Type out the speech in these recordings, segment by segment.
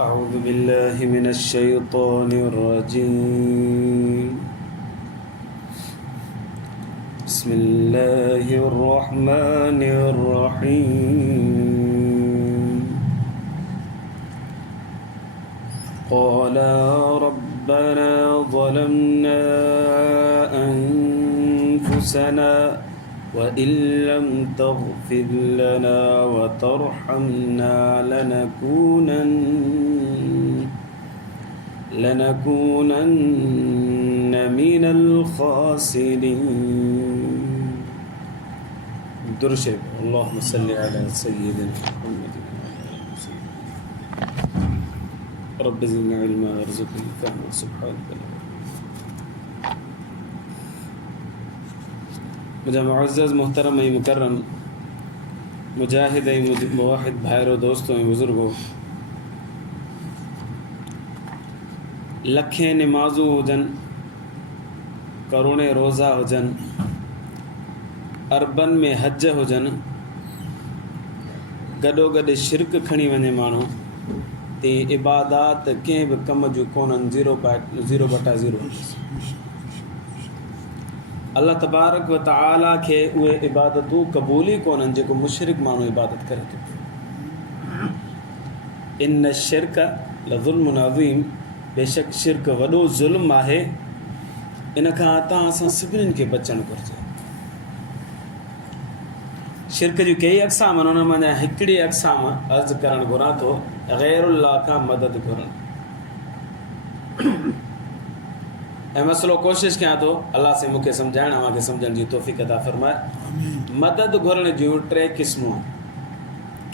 أعوذ بالله من الشيطان الرجيم. بسم الله الرحمن الرحيم. قال ربنا ظلمنا أنفسنا وإن لم تغفر لنا وترحمنا لنكونن من الخاسرين. درشد اللهم صل على سيدنا محمد رب زدنا علما وارزقنا فهما سبحانك. मुझा मुअज़्ज़ज़ मोहतरम ऐं मुकर्रम मुजाहिद ऐं मुवाहिद भाइरो दोस्तों ऐं बुज़ुर्गो, लखें नमाज़ूं हुजनि, करोड़े रोज़ा हुजनि, अरबनि में हज हुजनि, गॾोगॾु शिरक खणी वञे माण्हू ते इबादात कंहिं बि कम जूं कोन्हनि, 0/0। अल्लाह तबारक व तआला खे उहे इबादतूं क़बूल ई कोन्हनि जेको मुशरिक माण्हू इबादत करे थो। इन शिरक लज़ुल्मुन अज़ीम, बेशक शिरक वॾो ज़ुल्म आहे। इन खां असां सभिनीनि खे बचणु घुरिजे। शिरक जूं कई अक़साम आहिनि, उन मां हिकिड़ी अक़साम अर्ज़ु करणु घुरां थो, ग़ैरुल्लाह खां मदद घुरणु। ऐं मसइलो कोशिशि कयां थो अल्लाह से मूंखे सम्झाइण, अव्हांखे सम्झण जी तौफ़ीक़ अता फ़रमाए। मदद घुरण जूं 3 क़िस्मूं,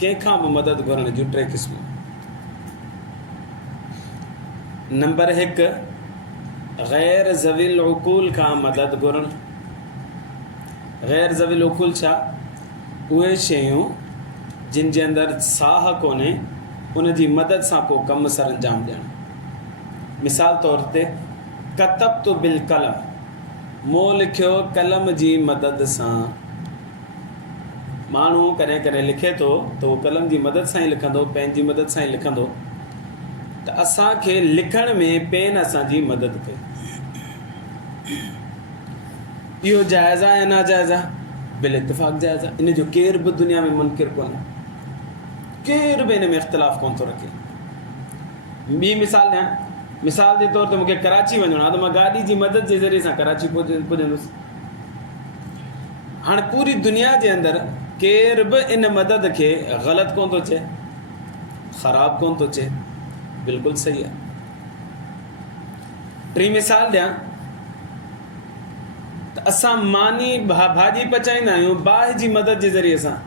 कंहिंखां बि मदद घुरण जूं 3 क़िस्मूं। नंबर 1, ग़ैर ज़वील उक़ूल खां मदद घुरणु। ग़ैर ज़वील उक़ूल छा? उहे शयूं जिन जे अंदरि साह कोन्हे, उन जी मदद सां को कमु सर अंजाम ॾियणु। मिसाल तौर ते कतबतु बिल कलम, मो लिखियो कलम जी मदद सां। माण्हू कॾहिं कॾहिं लिखे थो त उहो कलम जी मदद सां ई लिखंदो, पेन जी मदद सां ई लिखंदो। त असांखे लिखण में पेन असांजी मदद कई। इहो जाइज़ आहे या नाजाइज़ आहे? बिल इत्तिफ़ाक़ जाइज़ आहे। इन जो केर बि दुनिया में मुनकिर कोन्हे, केर बि इन में इख़्तिलाफ़ कोन थो रखे। ॿी मिसाल ॾियां। मिसाल जे तौर ते मूंखे कराची वञिणो आहे त मां गाॾी जी मदद जे ज़रिए सां कराची पुॼंदुसि। हाणे पूरी दुनिया जे अंदरि केर बि इन मदद खे ग़लति कोन थो चए, ख़राबु कोन थो चए, बिल्कुलु सही आहे। 3 मिसाल ॾियां त असां मानी भाॼी पचाईंदा आहियूं बाहि जी मदद जे ज़रिए सां।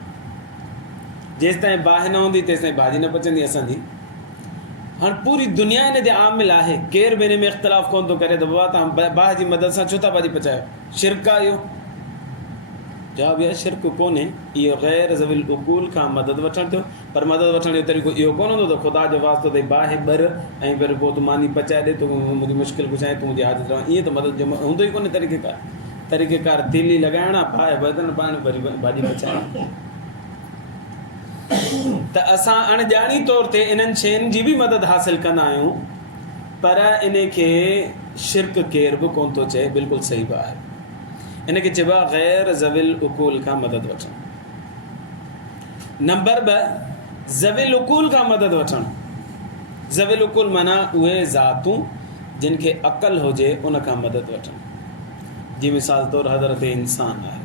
जेसिताईं बाहि न हूंदी तेसिताईं भाॼी न पचंदी असांजी। हाणे पूरी दुनिया इन जे आमिल आहे, केर बि इन में इख़्तिलाफ़ कोन थो करे त बाबा तव्हां बाहि जी मदद सां छो था भाॼी पचायो, शिरक आहे इहो? जवाबु इहो शिरक कोन्हे, इहो ग़ैर ज़वील उक़ूल खां मदद वठणु थियो। पर मदद वठण जो तरीक़ो इहो कोन हूंदो त ख़ुदा जो वास्तो अथई बाहि ॿर ऐं वरी पोइ तूं मानी पचाए ॾे, तूं मुंहिंजी मुश्किल पुछाए, तूं मुंहिंजी हाज़िर रह। ईअं त मदद जो हूंदो ई कोन्हे तरीक़ेकार। तीली लॻाइणा, बाहि बदन पाइण, वरी भाॼी पचाइण। त असां अणॼाणी तौर ते इन्हनि शयुनि जी बि मदद हासिल कंदा आहियूं, पर इन खे शिरक केर बि कोन थो चए, बिल्कुलु सही बि आहे। इन खे चइबो आहे ग़ैर ज़वील उक़ूल खां मदद वठणु। नंबर 2, ज़वील उक़ूल खां मदद वठणु। ज़वील उक़ूल माना उहे ज़ातूं जिन खे अक़ल हुजे, उन खां मदद वठणु। जी मिसाल तौर हज़रत इंसान आहे।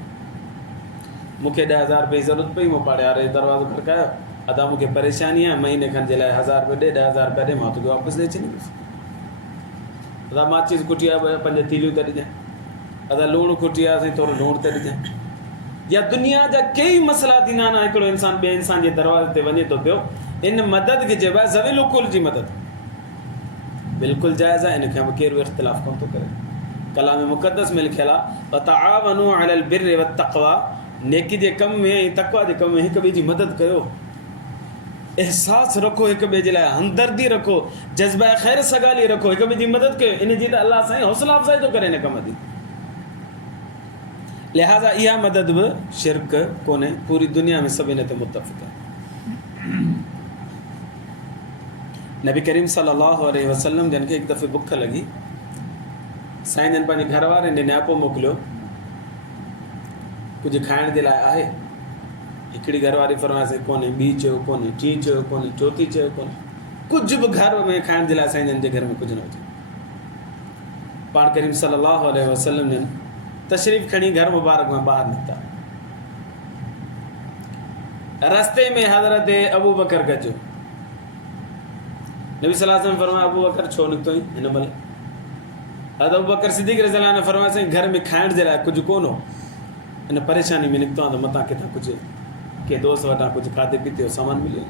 मूंखे 10,000 रुपये जी ज़रूरत पई, मूं पाड़ेवारे जो दरवाज़ो खड़कायो, अदा मूंखे परेशानी आहे, महीने खनि जे लाइ 1,000 रुपये ॾे, 10,000 रुपया ॾे, मां तोखे वापसि ॾेई छॾींदुसि। अदा माचिस कुटी आहे, 5 तीलियूं त ॾिजां। अदा लूणु खुटी आहे, साईं थोरो लूणु त ॾिजां। या दुनिया जा कई मसइला थींदा आहिनि, हिकिड़ो इंसान ॿिए इंसान जे दरवाज़े ते वञे थो पियो, इन मदद खे चइबो आहे ज़वील उक़ूल जी मदद। बिल्कुलु जाइज़ आहे, इन खे बि केरु इख़्तिलाफ़ कोन थो करे। कलाम मुक़द्दस में लिखियलु आहे वतआवनु अलल बिर्रि वत्तक़वा, नेकी जे कम में ऐं तक़वा जे कम में हिक ॿिए जी मदद कयो। एहसास रखो, हिक ॿिए जे लाइ हमदर्दी रखो, जज़्बा ख़ैर सगाली रखो, हिक ॿिए जी मदद कयो। इन जी त अल्लाह साईं हौसला अफ़ज़ाई थो करे इन कम जी। लिहाज़ा इहा मदद बि शिरक कोन्हे, पूरी दुनिया में सभिनी ते मुतफ़िक़ आहे। नबी करीम सल्लल्लाहु अलैहि वसल्लम जन खे हिकु दफ़े बुख लॻी, साईं जन पंहिंजे घर वारनि ॾे नियापो मोकिलियो, कुझु खाइण जे लाइ आहे? हिकिड़ी घरवारी फरमाइसे कोन्हे, ॿी चयो कोन्हे, टी चयो कोन्हे, चौथी चयो कोन्हे, कुझु बि घर में खाइण जे लाइ साईं जन जे घर में कुझु न हुजे। पाण करीम सल्लल्लाहु अलैहि वसल्लम जन तशरीफ़ खणी घर मुबारक में ॿाहिरि निकिता। रस्ते में हज़रत अबू बकर गॾियो। नबी सल्लल्लाहु अलैहि वसल्लम फरमाया अबू बकर छो निकितो ई हिन महिल? हज़रत अबू बकर सिद्दीक़ रज़ियल्लाहु अन्हु फरमाया साईं घर में खाइण जे लाइ कुझु कोन हो, इन परेशानी में निकितो आहियां त मतां किथां कुझु के दोस्त वटां कुझु खाधे पीते जो सामान मिलियो।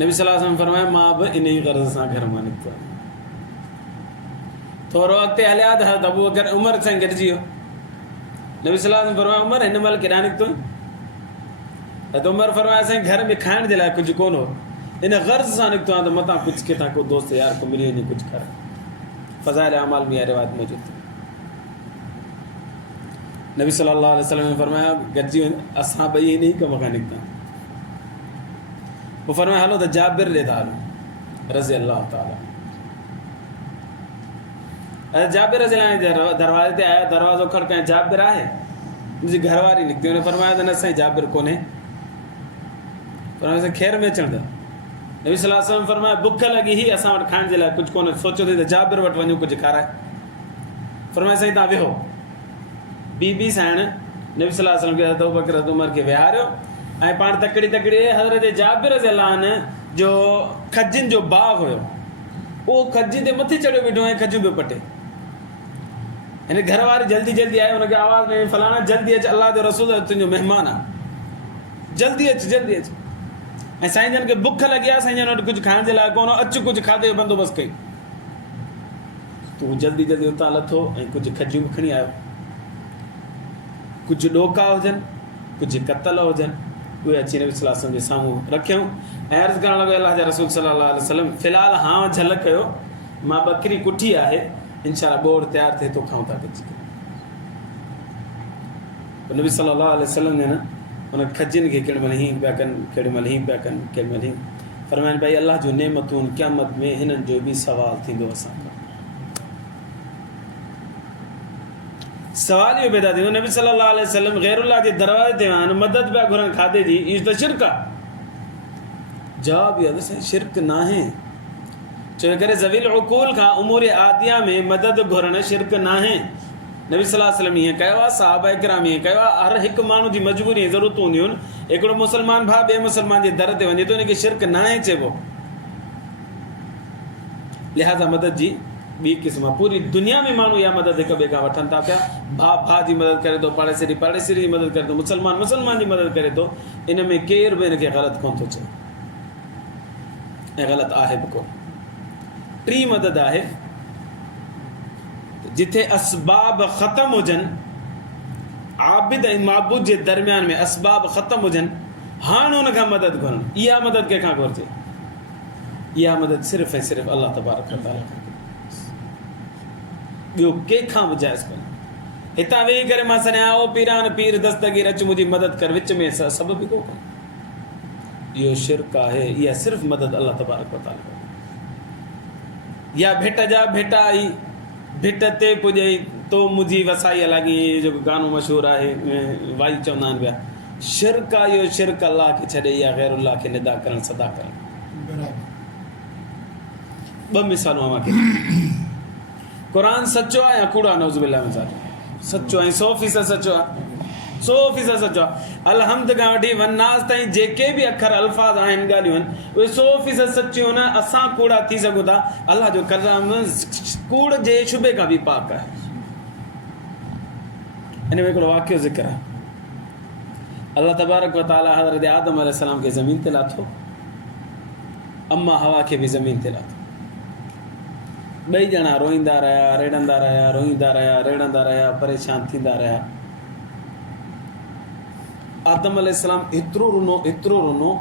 नबी सल्लल्लाहु अलैहि वसल्लम फरमाया मां बि इन ई ग़र्ज़ सां घर मां निकितो आहियां। थोरो अॻिते हलिया त हज़रत अबू बकर उमर सां गॾिजी वियो। नबी सल्लल्लाहु अलैहि वसल्लम फरमाया उमर हिन महिल केॾांहुं निकितो? त उमर फरमाया साईं घर में खाइण जे लाइ कुझु कोन हो, इन ग़र्ज़ सां निकितो आहियां त मतां कुझु किथां को दोस्त यार को मिली वञे कुझु खाए। फ़ज़ाइल अमाल में इहा रिवायत मौजूदु। नबी सल्लल्लाहु अलैहि वसल्लम फरमाया गॾिजी वञ, असां ॿई इन ई कम खां निकिता। पोइ फरमाया हलो त जाबिर ॾे था हलूं रज़ी अल्लाह ताला। जाबिर रज़ी अल्लाह दरवाज़े ते आया, दरवाज़ो खड़काए, जाबिर आहे? मुंहिंजी घरवारी निकिती। हुन फरमाया त न साईं जाबिर कोन्हे। फरमाया खैर में अचण त? नबी सल्लल्लाहु अलैहि वसल्लम फरमाया बुख लॻी ही असां वटि खाइण जे लाइ कुझु कोन्हे, सोचो थी त जाबिर वटि वञूं कुझु खाराए। फरमाया साईं तव्हां वेहो। बीबी साण नबी सल्लल्लाहु अलैहि वसल्लम खे हज़रत अबू बकर हज़रत उमर खे विहारियो ऐं पाण तकड़ी हज़रत जाबिर रज़ियल्लाहु अन्हु जो खजियुनि जो बाग़ हुयो, उहो खजी ते मथे चढ़ियो बीठो ऐं खजियूं पियो पटे। हिन घर वारी जल्दी जल्दी आहे, हुनखे आवाज़ ॾिनी फलाणा जल्दी अचु, अलाह जो रसूल तुंहिंजो महिमान आहे, जल्दी अचु जल्दी अचु। ऐं साईं जन खे बुख लॻी आहे, साईं जन वटि कुझु खाइण जे लाइ कोन, अचु कुझु खाधे जो बंदोबस्तु कई। तूं जल्दी जल्दी उतां लथो ऐं कुझु खजियूं बि खणी आयो, कुझु ॾोका हुजनि, कुझु कतल हुजनि, उहे अची नबी सल्लल्लाहु अलैहि वसल्लम जे साम्हूं रखियऊं ऐं अर्ज़ु करणु लॻो अलाह जा रसूल सल्लल्लाहु अलैहि वसल्लम फ़िलहाल हां झल कयो, मां ॿकरी कुठी आहे, इंशाअल्लाह ॿोड़ तयारु थिए तो खाऊं था कुझु। नबी सल्लल्लाहु अलैहि वसल्लम ने न उन खजियुनि खे केॾी महिल हीअं पिया कनि, केॾी महिल हीअं पिया कनि, केॾी महिल हीअं फरमाइनि भाई अलाह जूं नेमतूं क़यामत में हिननि जो बि सवाल थींदो असां खां। सवाल इहो पैदा थींदो नबी सल्लल्लाहु अलैहि वसल्लम ग़ैरुल्लाह जे दरवाज़े ते वञनि मदद पिया घुरनि खाधे जी, इहो त शिरक आहे। जवाब इहो आहे साईं शिरक न आहे, छो करे ज़वील उकूल खां उमूर आदिया में मदद घुरणु शिरक न आहे। नबी सल्लल्लाहु अलैहि वसल्लम ईअं कयो आहे, सहाबा इकराम ईअं कयो आहे। हर हिकु माण्हू जी मजबूरी ऐं ज़रूरतूं हूंदियूं आहिनि। हिकिड़ो मुस्लमान भाउ ॿिए मुस्लमान जे दर ते वञे थो, हिनखे शिरक न आहे चइबो। लिहाज़ा मदद जी ॿी क़िस्म आहे। पूरी दुनिया में माण्हू इहा मदद हिक ॿिए खां वठनि था पिया। भाउ भाउ जी मदद करे थो, पाड़ेसरी पाड़ेसरी जी मदद करे थो, मुस्लमान मुस्लमान जी मदद करे थो। इन में केर बि हिनखे ग़लति कोन थो चए ऐं ग़लति आहे बि कोन। टी मदद आहे जिथे असबाब ख़तम हुजनि, आबिद ऐं माबूद जे दरमियान में असबाब ख़तम हुजनि, हाणे हुन खां मदद घुरनि। इहा मदद कंहिंखां घुरिजे? इहा मदद सिर्फ़ु ऐं सिर्फ़ु अलाह तबारक व तआला खां, ॿियो कंहिंखां बि जाइज़ कोन्हे। हितां वेही करे मां सॾियां ओ पीरान पीर दस्तगीर अच मुंहिंजी मदद कर, विच में सबबु बि को कोन्हे। इहो शिरक आहे। इहा सिर्फ़ु मदद अलाह तबारक व तआला खां। या भिट जा भिट आई, भिट ते पुॼई तो मुंहिंजी वसाई लॻी, जेको गानो मशहूरु आहे वाई चवंदा आहिनि पिया, शिरक आहे इहो। शिरक अलाह खे छॾे या ग़ैरुल्लाह खे निदा करणु सदा करणु। ॿ मिसालूं मूंखे, क़ुरान सचो आहे या कूड़ो आहे? नऊज़ बिल्लाह मिन ज़ालिक। सचो ऐं 100% सचो आहे, 100% सचो आहे। अलहम्द खां वठी वन्नास ताईं जेके बि अखर अल्फाज़ आहिनि, ॻाल्हियूं आहिनि, उहे 100% सचियूं न। असां कूड़ा थी सघूं था, अलाह जो कलाम कूड़ जे शुबे खां बि पाक आहे। इन में हिकिड़ो वाक़ियो ज़िक्र आहे। अल्लाह तबारक व तआला हज़रत आदम अलैहिस्सलाम खे ज़मीन ते लाथो, अम्मा हवा खे बि ज़मीन ते लाथो। ॿई ॼणा रोईंदा रहिया, रेड़ंदा रहिया, रोईंदा रहिया, रेड़ंदा रहिया, परेशान थींदा रहिया। आदम अलैहिस्सलाम एतिरो रुनो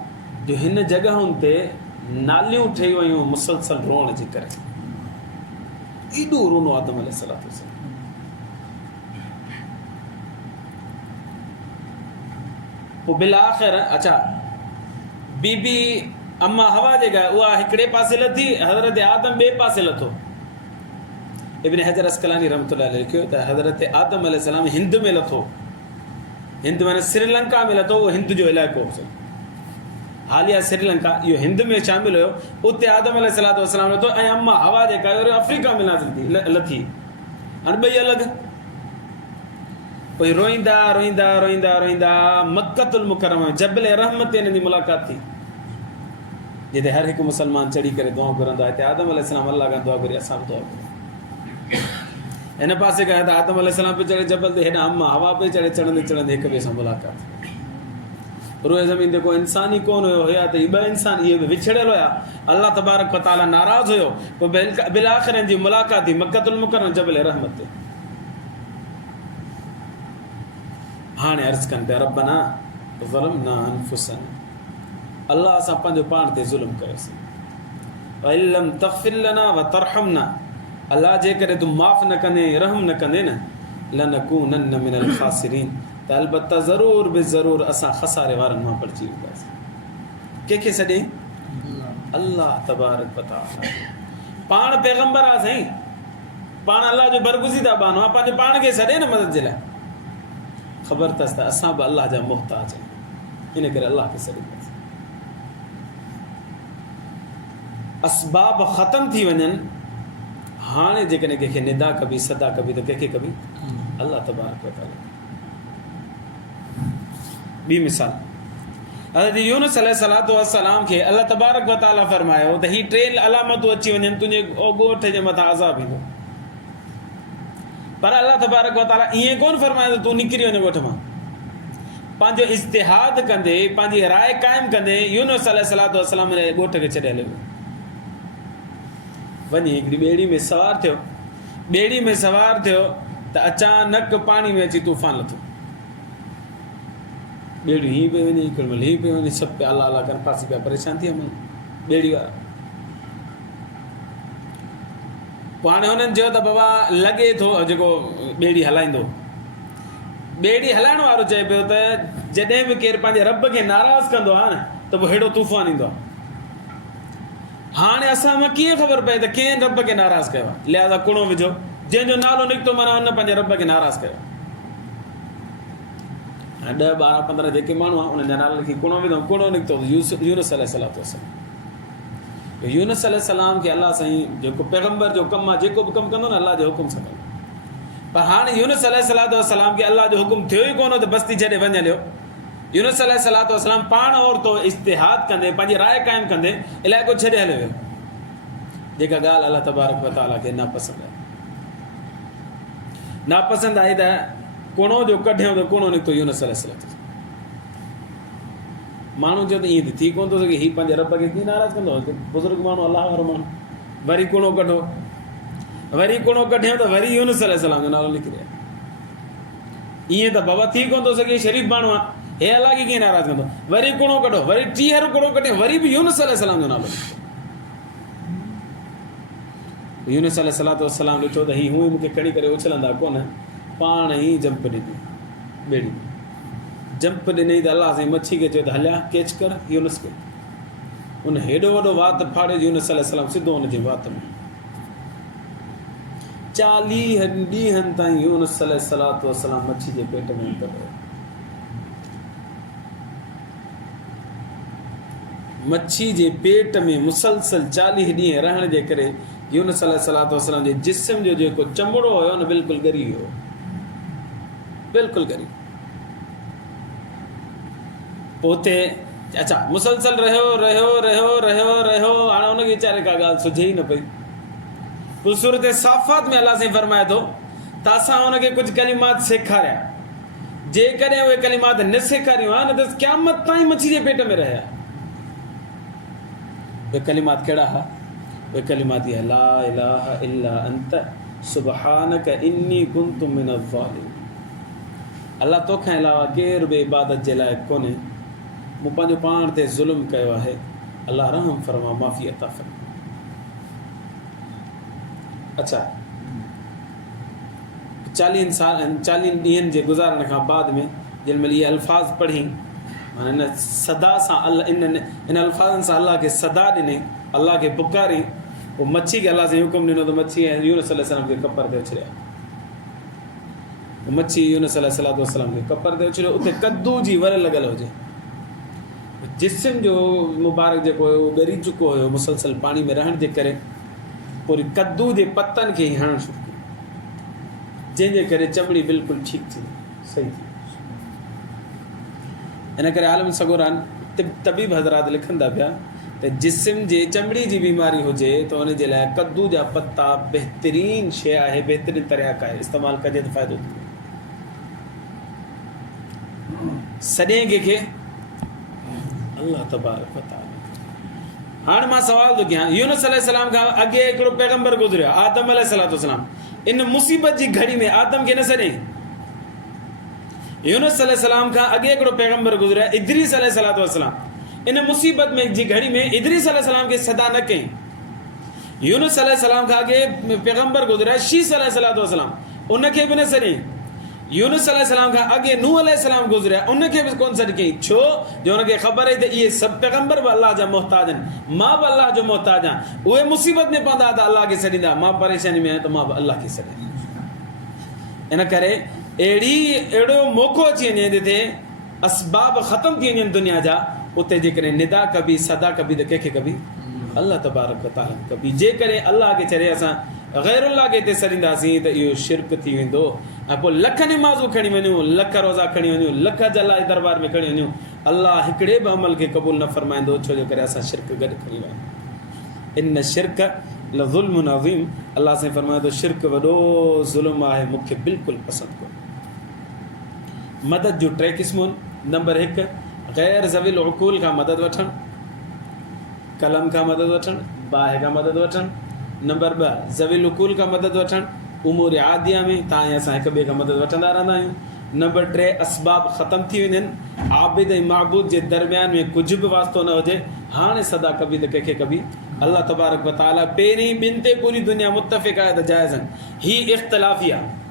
जो हिन जॻहुनि ते नालियूं ठही वियूं मुसलसल रोअण जे करे। एॾो रुनो आदम अलैहिस्सलाम। पोइ बिल आख़िर अच्छा बीबी अम्मा हवा जेका उहा हिकिड़े पासे लथी, हज़रत आदम ॿिए पासे लथो। इब्न हजर अस्कलानी रहमतुल्लाह अलैह लिखियो त हज़रत आदम अलैहिस्सलाम हिंद में लथो। हिंद माने श्रीलंका में लथो, उहो हिंद जो इलाइक़ो हो, हालिया श्रीलंका इहो हिंद में शामिल हुयो। उते आदम अलैहिस्सलाम लथो ऐं अम्मा हवा जेका वरी अफ्रीका में लथी। हाणे ॿई अलॻि। पोइ रोईंदा रोईंदा रोईंदा रोईंदा मक्कतुल मुकरमा जबल रहमत हिननि जी मुलाक़ात थी, जिते हर हिकु मुसलमान चढ़ी करे दुआ घुरंदो आहे। हिते आदम अलैहिस्सलाम अल्लाह खां दुआ घुरी, असां बि दुआ घुरूं। हिन पासे खां त आदम अलैहिस्सलाम पे चढ़े जबल ते, हेॾा अम्मा हवा पे चढ़े, चढ़ंदे चढ़ंदे हिक ॿिए सां मुलाक़ात। रोए ज़मीन ते को इंसान ई कोन हुया त ॿ इंसान इहे बि विछड़ियल हुया। अल्लाह तबारक व तआला नाराज़ हुयो। पोइ बिलाख़िर जी मुलाक़ात थी मक्कतुल मुकरम जबल रहमत ते। हाणे अर्ज़ कनि पिया रब्बना ज़लमना अनफुसना, अल्लाह असां पंहिंजो पाण ते ज़ुल्म कयोसीं। व इल्लम तग़फिर लना व तरहमना, अल्लाह जेकॾहिं तूं माफ़ न कंदे रहम न कंदे न, लनकूनन मिनल ख़ासिरीन, त अलबत्ता ज़रूर बि ज़रूर असां खसारे वारनि मां पड़जी वेंदासीं। कंहिंखे छॾे? अल्लाह तबारक व तआला। पाण पैगंबर आहे साईं, पाण अल्लाह जो बरगुज़ीदा बानो आहे, पंहिंजे पाण खे छॾे न मदद जे लाइ। ख़बर अथसि त असां बि अल्लाह जा मुहताज आहियूं, इन करे अल्लाह खे छॾींदासीं। असबाब ख़तम थी वञनि, हाणे जेकॾहिं कंहिंखे निदा कबी सदा कबी त कंहिंखे कबी? अल्लाह तबारक व तआला। ॿी मिसाल, हज़रत यूनुस अलैहिस्सलातु वस्सलाम खे अल्लाह तबारक व तआला फरमायो त ही टे अलामतूं अची वञनि, तुंहिंजे ॻोठ जे मथां अज़ाब ईंदो। पर अल्लाह तबारक व तआला ईअं कोन फरमायो त तूं निकिरी वञ ॻोठ मां। पंहिंजो इज्तिहाद कंदे, पंहिंजी राय क़ाइमु कंदे यूनुस अलैहिस्सलातु वस्सलाम जे ॻोठ खे छॾे हलियो। वञी हिकिड़ी ॿेड़ी में सवार थियो। ॿेड़ी में सवार थियो त अचानक पाणी में अची तूफ़ान लथो। ॿेड़ी हीअं पई वञे, हिकिड़े महिल हीअं पई वञे, सभु पिया अलाह अलाह कनि, फासी पिया परेशान थी विया ॿेड़ी वारा। पोइ हाणे हुननि चयो त बाबा लॻे थो जेको ॿेड़ी हलाईंदो, ॿेड़ी हलाइण वारो चए पियो त जॾहिं बि केरु पंहिंजे रब खे नाराज़ कंदो आहे न त पोइ हेॾो तूफ़ान ईंदो आहे। हाणे असां मां कीअं ख़बर पए त कंहिं रब खे नाराज़ कयो आहे? लिहाज़ा कुणो विझो, जंहिंजो नालो निकितो माना हुन पंहिंजे रब खे नाराज़ कयो। हाणे 10, 12, 15 जेके माण्हू आहे उन्हनि जा नाला लिखी कुणो विधो, कुणो निकितो यूनुस अलैहिस्सलातु वस्सलाम। यूनुस अलैहिस्सलाम खे अल्लाह साईं जेको पैगंबर जो कमु आहे, जेको बि कमु कंदो न अल्लाह जे हुकुम सां कंदो। पर हाणे यूनुस अलैहिस्सलातु वस्सलाम खे अल्लाह जो हुकुम थियो ई कोन त बस्ती छॾे वञ हलियो। यूनुस अलैहिस्सलातु वस्सलाम पाण और तो इज्तिहाद कंदे, पंहिंजी राय क़ाइमु कंदे इलाइक़ो छॾे हलियो वियो। जेका ॻाल्हि अल्लाह तबारक व तआला खे नापसंदि आहे। नापसंदि आई त कुणो जो कढियो त कुणो निकितो यूनुस अलैहिस्सलातु। माण्हू चयो त ईअं त थी कोन थो सघे, हीउ पंहिंजे रब खे कीअं नाराज़ कंदो? बुज़ुर्ग माण्हू, अलाह वारो माण्हू, वरी कुणो कढो, वरी कुणो कढियो त वरी यूनुस अलैहिस्सलाम जो नालो निकिरे। ईअं त बाबा थी कोन थो सघे, शरीफ़ माण्हू आहे, हे अलाह खे कीअं नाराज़ कंदो? वरी कुणो कढो, वरी 30 कुणो कढियो, वरी बि यूनुस अलैहिस्सलाम जो नालो निकितो। यूनुस अलैहिस्सलातु वस्सलाम ॾिठो त हीअ हूअं ई मूंखे खणी करे उछलंदा कोन, पाण ई जंप ॾिनी ॿेड़ी में। जंप ॾिनई त अलाह साईं मच्छी खे चयो त हलिया कैच कर यूनुस खे। उन हेॾो वॾो वात फाड़े यूनुस अलैहिस्सलाम सिधो हुनजे वात में। 40 ॾींहंनि ताईं यूनुस अलैहिस्सलातु वस्सलाम मच्छी जे पेट में रहियो। मच्छी जे पेट में मुसलसल 40 ॾींहं रहण जे करे यूनुस अलैहिस्सलातु वस्सलाम जे जिस्म जो जेको चमड़ो हुयो न बिल्कुलु ॻरी वियो, बिल्कुलु ॻरी। पोइ हुते अच्छा मुसलसल रहियो रहियो रहियो रहियो रहियो, हाणे हुनखे वीचारे का ॻाल्हि सुझे ई न पई। पोइ सूरत साफ़ात में अल्लाह साईं फरमाए थो त असां हुनखे कुझु कलिमात सेखारिया, जेकॾहिं उहे कलिमात न सेखारियूं हा न त क़यामत ताईं मच्छी जे पेट में रहिया। उहे कलिमात कहिड़ा हुआ? उहे कलिमात इहा ला इलाहा इल्ला अंत सुबहानक इन्नी कुन्तु मिनज़ ज़ालिमीन। अल्लाह तोखां अलावा केर बि इबादत जे लाइ कोन्हे, मूं पंहिंजो पाण ते ज़ुल्म कयो आहे, अल्लाह रहम फरमा, माफ़ी अता फरमा। अच्छा 40 ॾींहंनि जे गुज़ारण खां बाद में जंहिं महिल इहे अल्फाज़ पढ़ी माना इन सदा सां अल्लाह इन अल्फाज़नि सां अल्लाह खे सदा ॾिनई, अल्लाह खे पुकारी, पोइ मच्छी खे अल्लाह से हुकुम ॾिनो त मच्छी ऐं यूनुस अलैहिस्सलाम खे कपर ते उछलिया। मच्छी यूनुस अलैहिस्सलाम खे कपर ते उछलियो, उते कद्दू जी वर लॻल हुजे। जिस्म जो मुबारक जेको हुयो उहो ॻरी चुको हुयो मुसलसल पाणी में रहण जे करे, पूरी कद्दू जे पतनि खे ई हणणु शुरू कयो, जंहिंजे करे चमड़ी बिल्कुलु ठीकु थी सही थी। इन करे आलम सगोरान तबीब हज़रात लिखंदा पिया त जिस्म जे चमड़ी जी बीमारी हुजे त उन जे लाइ कद्दू जा पत्ता बहितरीन शइ आहे, बहितरीन तरियाक आहे, इस्तेमालु कजे त फ़ाइदो थींदो। सॼे कंहिंखे अल्लाह तबारक व तआला। हाणे मां सवाल थो कयां, यूनुस अलैहिस्सलाम खां अॻे हिकिड़ो पैगंबर गुज़रियो आदम अलैहिस्सलाम, इन मुसीबत जी घड़ी में आदम खे न सॾे। यूनुस अलैहिस्सलाम खां अॻे हिकिड़ो पैगंबर गुज़रियो इदरीस अलैहिस्सलाम, इन मुसीबत में जी घड़ी में इदरीस अलैहिस्सलाम खे सदा न कयईं। यूनुस अलैहिस्सलाम खां अॻे पैगंबर गुज़रियो शीस अलैहिस्सलाम, उनखे बि न सॾे। यूनुस अलैहिस्सलाम खां अॻे नूह अलैहिस्सलाम गुज़रिया, उनखे बि कोन सॾ कयईं। छो जो हुनखे ख़बर आहे त इहे सभु पैगंबर बि अलाह जा मोहताज आहिनि, मां बि अलाह जो मोहताज आहियां। उहे मुसीबत में पवंदा त अलाह खे सॾींदा, मां परेशानी में आहियां त मां बि अलाह खे सॾींदा। इन करे अहिड़ो मौक़ो अची वञे जिते असबाब ख़तमु थी वञनि दुनिया जा, उते जेकॾहिं निदा कबी सदा कबी त कंहिंखे कबी अल्लाह तबारक व तआला कबी। जेकॾहिं अल्लाह खे छॾे असां ग़ैरुल्लाह खे हिते सॾींदासीं त इहो शिरक थी वेंदो। ऐं पोइ लख निमाज़ूं खणी वञूं, लख रोज़ा खणी वञूं, लख अल्लाह जे दरबार में खणी वञूं, अल्लाह हिकिड़े बि अमल खे क़बूल न फरमाईंदो, छो जे करे असां शिरक गॾु खणी वञूं। इन शिरक लज़ुल्मुन अज़ीम, अल्लाह साईं फरमाए थो शिरक वॾो ज़ुल्म आहे, मूंखे बिल्कुलु पसंदि कोन्हे। मदद जूं 3 क़िस्मूं। नंबर 1 ग़ैर ज़वील उक़ूल खां मदद वठणु, कलम खां मदद वठणु, बाहि खां मदद वठणु। नंबर 2 ज़वील उक़ूल खां मदद वठणु, उमूर आदिया में तव्हां असां हिक ॿिए खां मदद वठंदा रहंदा आहियूं। नंबर 3 असबाब ख़तमु थी वञनि, आबिद ऐं माबूद जे दरमियान में कुझु बि वास्तो न हुजे, हाणे सदा कबी त कंहिंखे कबी अल्लाह तबारक व तआला। पहिरीं ॿिनि ते पूरी दुनिया मुतफ़िक़ आहे त जाइज़ आहिनि, हीअ इख़्तिलाफ़ी आहे।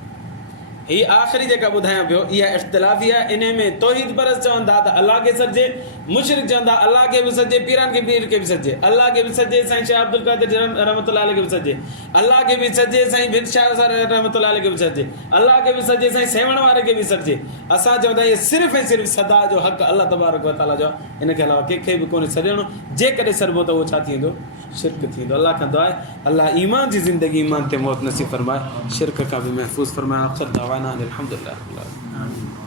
हीअ आख़िरी जेका ॿुधायां पियो इहा इख़्तिलाफ़ी आहे। इन में तौहीद परस्त चवंदा त अल्लाह खे सॾिजे, मुशरिक चवंदा अल्लाह खे बि सॾिजे, पीरनि खे पीर खे बि सॾिजे, अल्लाह खे बि सॾिजे, साईं शाह अब्दुल क़ादिर रहमतुल्लाह अलैह खे बि सॾिजे, अल्लाह खे बि सॾिजे, साईं बिन शाह रहमतुल्लाह अलैह खे बि सॾिजे, अल्लाह खे बि सॾिजे, साईं सेवण वारे खे बि सॾिजे। असां चवंदा इहे सिर्फ़ु ऐं सिर्फ़ु सदा जो हक़ अल्लाह तबारक व तआला जो, इन खे अलावा कंहिंखे बि कोन्हे सॾियणो। जेकॾहिं सॾिबो त उहो छा थी वेंदो, शिरक थी वेंदो। अल्लाह खां दुआ आहे अल्लाह ईमान जी ज़िंदगी ईमान ते मौत नसीब फरमाए, शिरक खां बि महफ़ूज़ फरमाए। आख़िर दअवाना अनिल हम्दुलिल्लाह रब्बिल आलमीन।